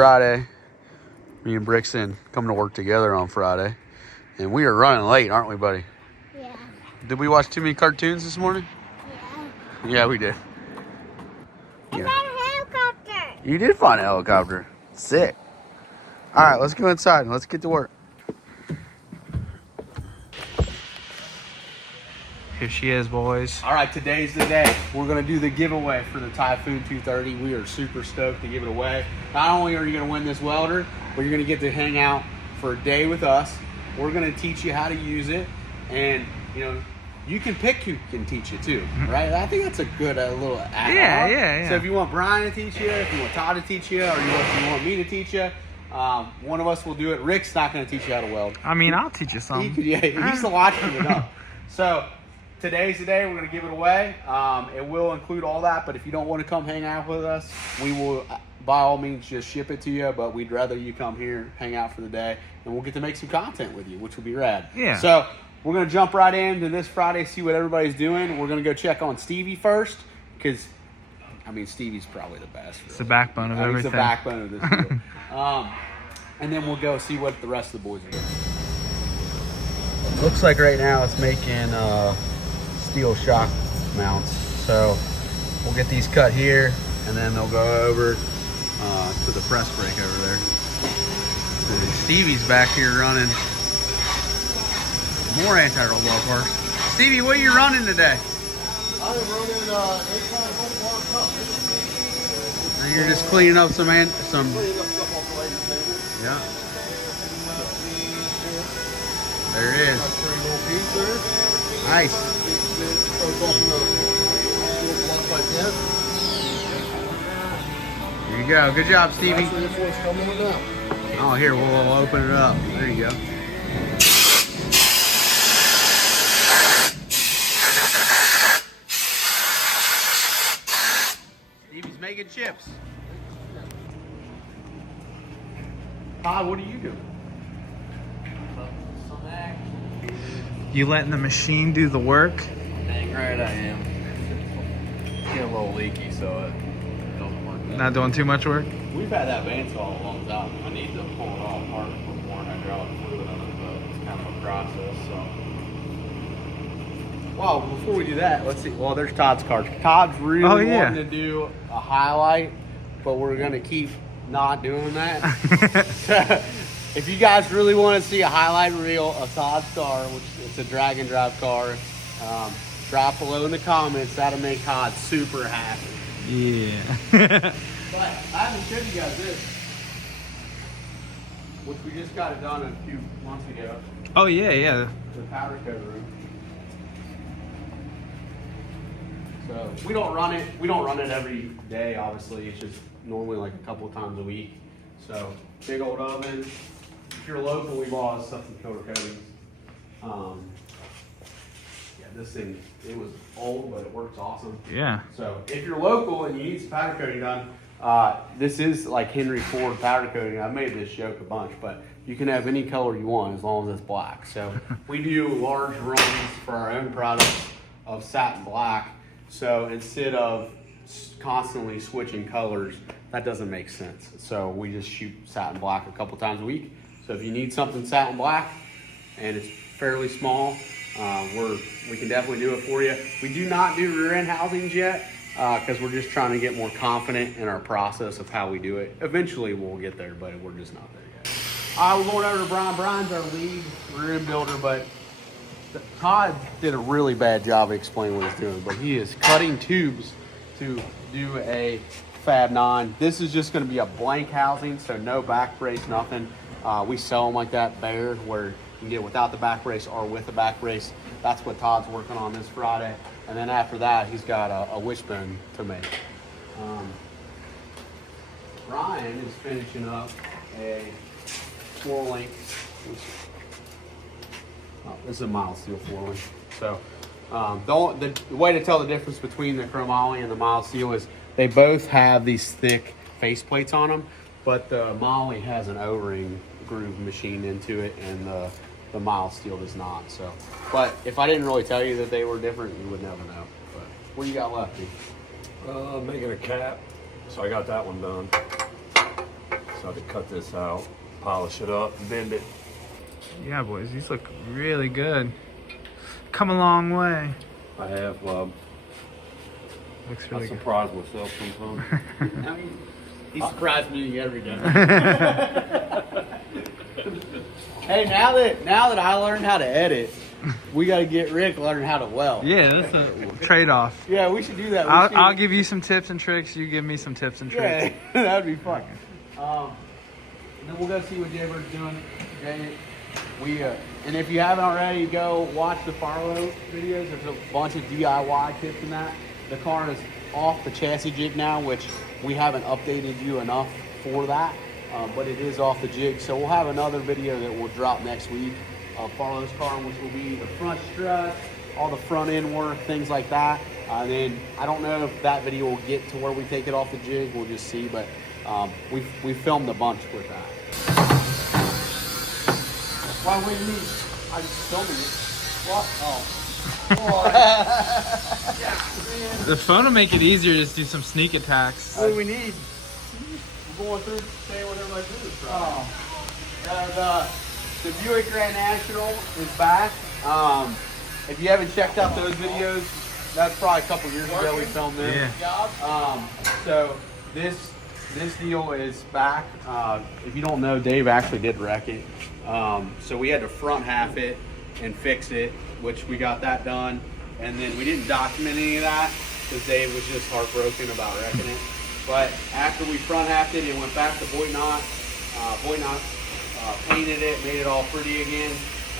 Friday. Me and Brixton coming to work together on Friday. And we are running late, aren't we, buddy? Yeah. Did we watch too many cartoons this morning? Yeah. Yeah, we did. I found a helicopter. You did find a helicopter. Sick. All right, let's go inside and let's get to work. Here she is, boys. All right, today's the day. We're going to do the giveaway for the Typhoon 230. We are super stoked to give it away. Not only are you going to win this welder, but you're going to get to hang out for a day with us. We're going to teach you how to use it. And, you know, you can pick who can teach you too, right? I think that's a good little add-on. Yeah. So if you want Brian to teach you, if you want Todd to teach you, or if you want me to teach you, one of us will do it. Rick's not going to teach you how to weld. I mean, I'll teach you something. He's watching it up. So today's the day we're going to give it away. It will include all that, but if you don't want to come hang out with us, we will, by all means, just ship it to you. But we'd rather you come here, hang out for the day, and we'll get to make some content with you, which will be rad. Yeah. So we're going to jump right into this Friday, see what everybody's doing. We're going to go check on Stevie first, because, I mean, Stevie's probably the best. Really. It's the backbone of everything. He's the backbone of this deal. And then we'll go see what the rest of the boys are doing. Looks like right now it's making steel shock mounts. So we'll get these cut here, and then they'll go over to the press brake over there. And Stevie's back here running more anti-roll bar parts. Stevie, what are you running today? I'm running 8x4 bar cup. And you're just cleaning up some. Cleaning up stuff off the laser table. Yeah. There it is. That's a pretty little piece there. Nice. Goes off in the little block like that. Here you go. Good job, Stevie. Actually, this one's coming with now. Oh, here, we'll open it up. There you go. Stevie's making chips. Todd, what are you doing? You letting the machine do the work? Dang right I am. It's getting a little leaky, so it doesn't work. Not doing too much work? We've had that bandsaw a long time. I need to pull it all apart and put more hydraulic fluid on it, but it's kind of a process, so. Well, before we do that, let's see. Well, there's Todd's card. Todd's really wanting to do a highlight, but we're going to keep not doing that. If you guys really want to see a highlight reel of Todd's car, which it's a drag and drive car, drop below in the comments. That'll make Todd super happy. Yeah. But I haven't showed you guys this, which we just got it done a few months ago. Oh, yeah. The powder coat room. So we don't run it. We don't run it every day. Obviously, it's just normally like a couple of times a week. So big old oven. If you're local, we bought stuff from Coater Coatings. Yeah, this thing, it was old, but it works awesome. Yeah. So if you're local and you need some powder coating done, this is like Henry Ford powder coating. I've made this joke a bunch, but you can have any color you want as long as it's black. So we do large runs for our own products of satin black. So instead of constantly switching colors, that doesn't make sense. So we just shoot satin black a couple times a week. So if you need something satin black and it's fairly small, we can definitely do it for you. We do not do rear end housings yet because we're just trying to get more confident in our process of how we do it. Eventually we'll get there, but we're just not there yet. We're going over to Brian. Brian's our lead rear end builder, but Todd did a really bad job of explaining what he's doing, but he is cutting tubes to do a Fab 9. This is just going to be a blank housing, so no back brace, nothing. We sell them like that bare, where you can get without the back brace or with the back brace. That's what Todd's working on this Friday. And then after that, he's got a wishbone to make. Brian is finishing up a 4-link. This is a mild steel 4-link. So the way to tell the difference between the chromoly and the mild steel is they both have these thick face plates on them, but the moly has an O-ring groove machined into it, and the mild steel does not. So, but if I didn't really tell you that they were different, you would never know. But what do you got left, dude? Making a cap. So I got that one done. So I had to cut this out, polish it up, bend it. Yeah, boys, these look really good. Come a long way. I have, Looks I really good. surprise myself sometimes. I mean, he surprised me every day. Hey, now that I learned how to edit, we got to get Rick learning how to weld. Yeah, that's a trade-off. Yeah, we should do that. I'll give you some tips and tricks. You give me some tips and tricks. Yeah, that'd be fun. And then we'll go see what Jaybird's doing. Jay, and if you haven't already, go watch the Farlow videos. There's a bunch of DIY tips in that. The car is off the chassis jig now, which we haven't updated you enough for that, but it is off the jig. So we'll have another video that will drop next week of Farlow's car, which will be the front strut, all the front end work, things like that. And then I don't know if that video will get to where we take it off the jig. We'll just see, but we filmed a bunch with that. Why would you need? I just filming it. What? Oh. The phone will make it easier to just do some sneak attacks. What do we need? We're going through saying what everybody does. The Buick Grand National is back. If you haven't checked out those videos, that's probably a couple years ago we filmed them. Yeah. So this deal is back. If you don't know, Dave actually did wreck it. So we had to front half it and fix it, which we got that done. And then we didn't document any of that because Dave was just heartbroken about wrecking it. But after we front halved it, it went back to Boynton. Boynton painted it, made it all pretty again.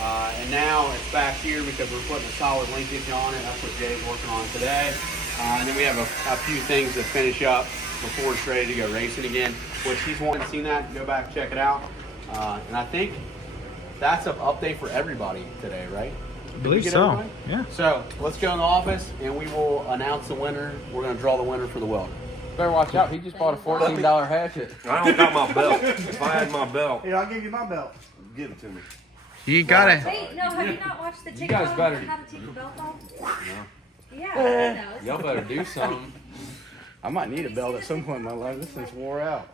And now it's back here because we're putting a solid linkage on it. That's what Jay's working on today. And then we have a few things to finish up before it's ready to go racing again, which he's wanting to see that. Go back, check it out. And I think that's an update for everybody today, right? I believe so. Yeah. So let's go in the office and we will announce the winner. We're going to draw the winner for the Welder. Better watch out. He just bought a $14 hatchet. I don't got my belt. If I had my belt, Here, I'll give you my belt. give it to me. You got it. Wait, no, have you not watched the guys TikTok better- on how to take the belt off? No. Yeah, I know. Y'all better do something. I might need a belt at some point in my life. This thing's wore out.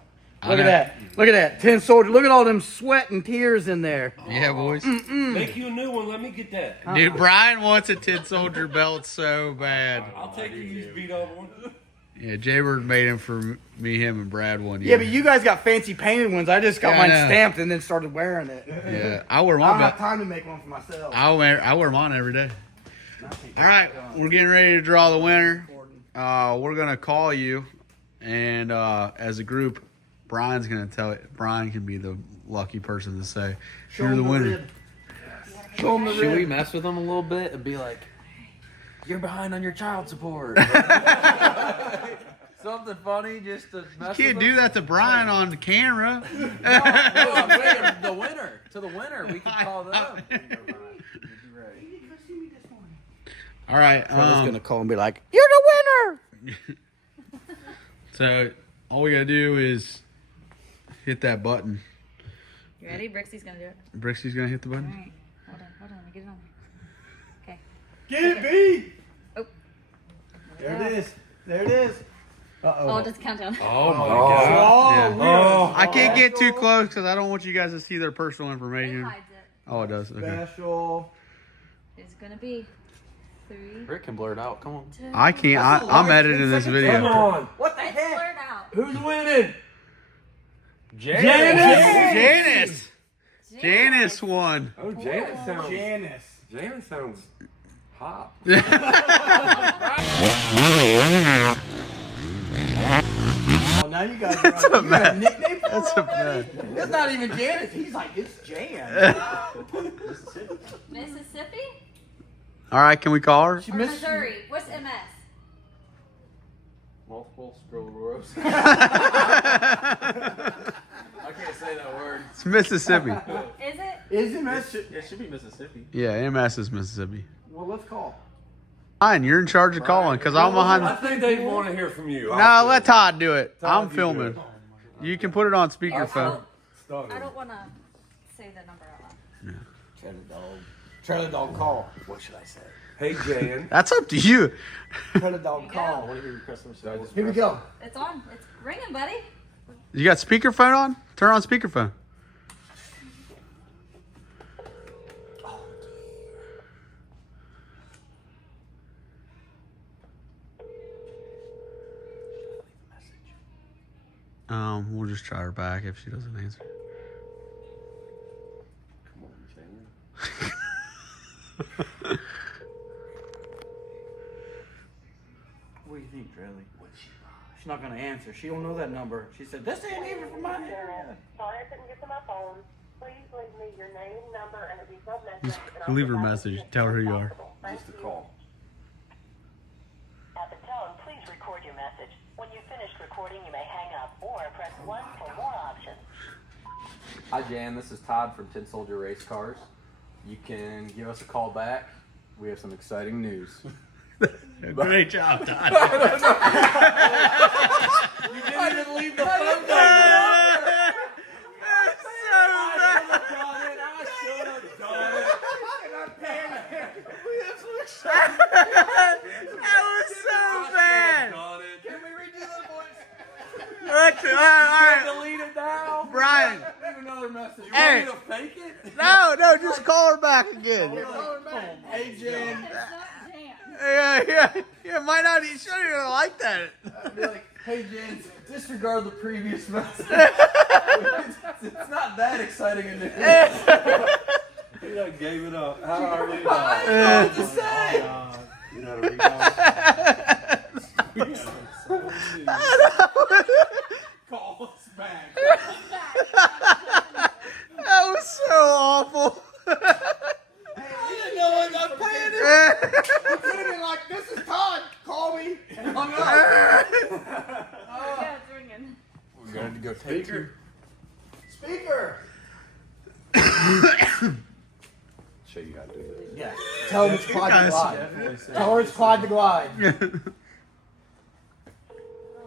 I Look at know. that. Look at that. 10 soldier. Look at all them sweat and tears in there. Yeah, boys. Make you a new one. Let me get that. Dude, Brian wants a Tin Soldier belt so bad. I'll take the used beat up one. Yeah, Jaybird made him for me, him, and Brad one year. Yeah, but you guys got fancy painted ones. I just got Yeah, I mine know. stamped and then started wearing it. Yeah, I wear I my don't belt. have time to make one for myself. I wear mine every day. All right, we're getting ready to draw the winner. We're gonna call you, and as a group, Brian's gonna tell it. Brian can be the lucky person to say you're the winner. Show 'em the Should we rib. mess with them a little bit and be like, you're behind on your child support? Something funny just to mess You can't with do them? that to Brian on the camera. No, I'm saying the winner. To the winner. We can call them. All right. Trevor's gonna call and be like, "You're the winner." So all we gotta do is hit that button. You ready? Brixie's gonna do it. Brixie's gonna hit the All button. right. Hold on. Let me get it on. Okay. Get it, B. Oh. There it is. There it is. Oh, just countdown. Oh my Oh, Yeah. I can't get too close because I don't want you guys to see their personal It information. hides it. Oh, it does. Okay. special. It's gonna be 3. Rick can blur it out. Come on. I can't. I'm editing this Come video. on. What the It's heck? blurred out. Who's winning? Janice. Janice won. Oh, Janice sounds. Janice. Janice sounds hot. Oh, now you guys are you got a nickname for That's her a already? bad. That's not even Janice. He's like, it's Jan. Mississippi? All right, can we call her? She Or missed. Missouri? What's MS? Multiple sclerosis. I can't say that word. It's Mississippi. Is it? Is it Miss? It should be Mississippi. Yeah, MS is Mississippi. Well, let's call. Fine, you're in charge of calling because I'm I behind. think they want to hear from you. No, let Todd do it. Todd, I'm you do filming. it. You can put it on speakerphone. I don't want to say the number out loud. Trailer dog. Trailer dog call. What should I say? Hey, Jan. That's up to you. Trailer dog you call. go. Here we go. It's on. It's ringing, buddy. You got speakerphone on? Turn on speakerphone. We'll just try her back if she doesn't answer. What do you think, Drilly? She's not gonna answer. She don't know that number. She said, "This ain't even from my area." Sorry, I couldn't get to my phone. Please leave me your name, number, and a detailed message. Just and I'll leave get her a back message. to you as Tell her soon who as you are. possible. Thank Just a you. call. At the tone, please record your message. When you've finished recording, you may hang up or press 1 for more options. Hi Jan, this is Todd from Tin Soldier Race Cars. You can give us a call back. We have some exciting news. Great job, Todd. You didn't even leave the phone number. That was so bad. Can we redo the voice? All right. Delete it now. Brian. Leave another message. Hey. You want me to fake it? No, just call her back again. Hey, Jen. It's not Jan. Yeah. Might not. You sure you're gonna like that? I'd be like, "Hey, Jen, disregard the previous message. It's not that exciting a news." He done gave it up. How do I read I don't know what to say. You know how to read off? Call us back. That was so awful. I didn't know what I'm paying it. You could have been like, "This is Todd. Call me." And hung up. Yeah, it's ringing. We're going to go take her. Speaker. Show you how to do it. Yeah. Tell him it's Clyde the Glide. Definitely Tell her it's Clyde the Glide.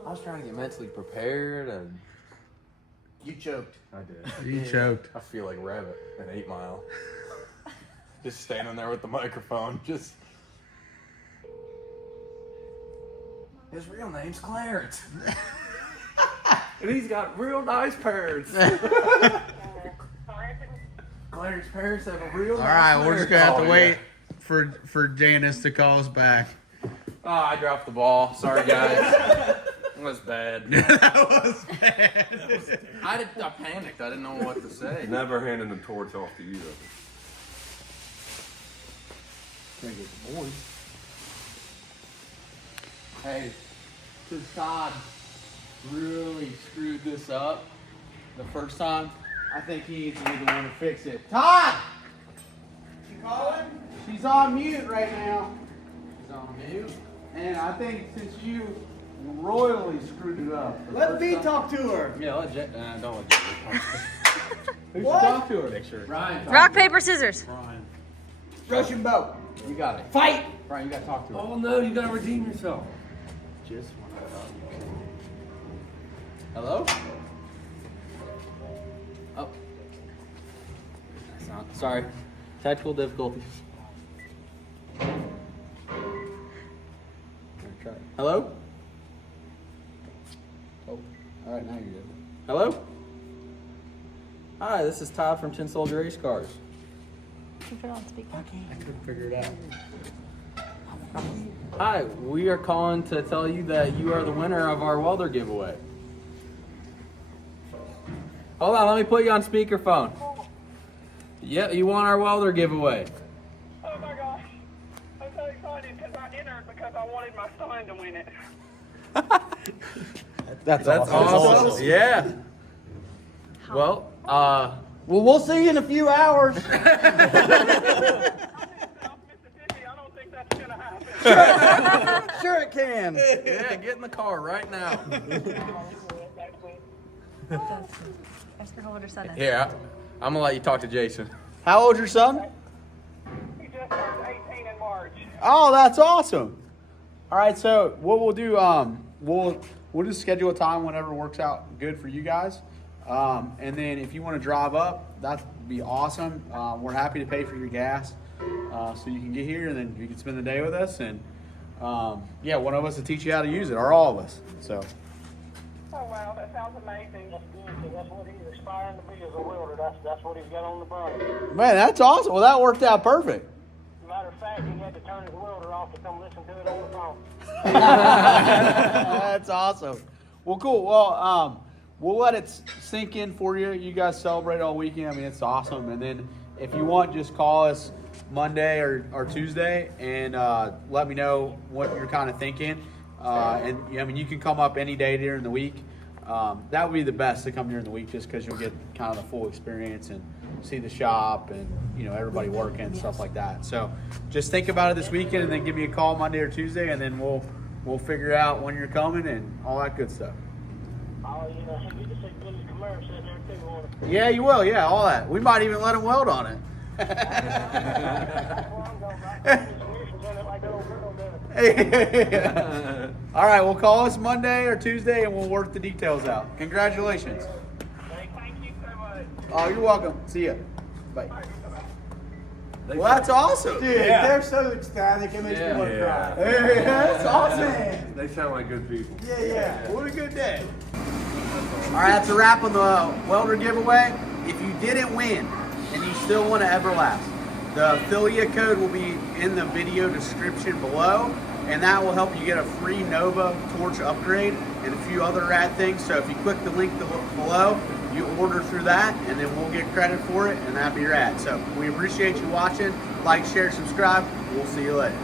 I was trying to get mentally prepared and You choked. I did. You choked. I feel like Rabbit in 8 Mile. Just standing there with the microphone, just. His real name's Clarence. And he's got real nice parents. Clarence parents have a real All right, we're just gonna have to Oh, wait for Janice to call us back. Oh, I dropped the ball. Sorry, guys. It was bad. That was bad. I panicked. I didn't know what to say. Never handing the torch off to you, though. Hey, since Todd really screwed this up the first time, I think he needs to be the one to fix it. Todd! You calling? She's on mute right now. He's on mute. And I think since you royally screwed it up. Let me talk to her. Yeah, don't let Jay talk. Who should talk to her? Make sure. Brian. Rock, paper, scissors. Brian. Russian boat. You got it. Fight! Brian, you got to talk to her. Oh no, you gotta redeem yourself. Just one. Hello? Oh. That's not. Sorry. Technical difficulties. Try it. Hello? Oh. All right, now you're good. Hello? Hi, this is Todd from Tin Soldier Race Cars. Keep it on speaker. I couldn't figure it out. Hi, we are calling to tell you that you are the winner of our welder giveaway. Hold on, let me put you on speakerphone. Yeah, you won our welder giveaway. Oh my gosh. I'm so excited because I entered because I wanted my son to win it. That's awesome. Yeah. Well, Well, we'll see you in a few hours. South Mississippi, I don't think that's going to happen. Sure it can. yeah, get in the car right now. Ask her how old her son is. Here, I'm gonna let you talk to Jason. How old's your son? He just turned 18 in March. Oh, that's awesome. All right, so what we'll do, we'll just schedule a time whenever works out good for you guys. And then if you want to drive up, that'd be awesome. We're happy to pay for your gas, so you can get here and then you can spend the day with us. And yeah, one of us will teach you how to use it, or all of us. So Oh, wow, that sounds amazing. That's good, because that's what he's aspiring to be as a welder. That's what he's got on the brain. Man, that's awesome. Well, that worked out perfect. Matter of fact, he had to turn his welder off to come listen to it on the phone. That's awesome. Well, cool. Well, we'll let it sink in for you. You guys celebrate all weekend. I mean, it's awesome. And then if you want, just call us Monday or Tuesday and let me know what you're kind of thinking. And I mean, you can come up any day during the week. That would be the best to come during the week, just because you'll get kind of the full experience and see the shop and everybody working and stuff like that. So just think about it this weekend and then give me a call Monday or Tuesday, and then we'll figure out when you're coming and all that good stuff. Oh, you can see Billy's commercial in there too, won't it? Yeah, you will. Yeah, all that. We might even let him weld on it. That's where I'm going. I'm in it like that old girl does. All right, we'll call us Monday or Tuesday and we'll work the details out. Congratulations. Hey, thank you so much. Oh, you're welcome. See ya. Bye. Well, that's awesome. Dude, they're so ecstatic. It makes me want to cry. Hey, that's awesome. They sound like good people. Yeah. What a good day. All right, that's a wrap on the welder giveaway. If you didn't win and you still want to Everlast, the affiliate code will be in the video description below, and that will help you get a free Nova torch upgrade and a few other rad things. So if you click the link below, you order through that, and then we'll get credit for it, and that'd be rad. So we appreciate you watching. Like, share, subscribe. We'll see you later.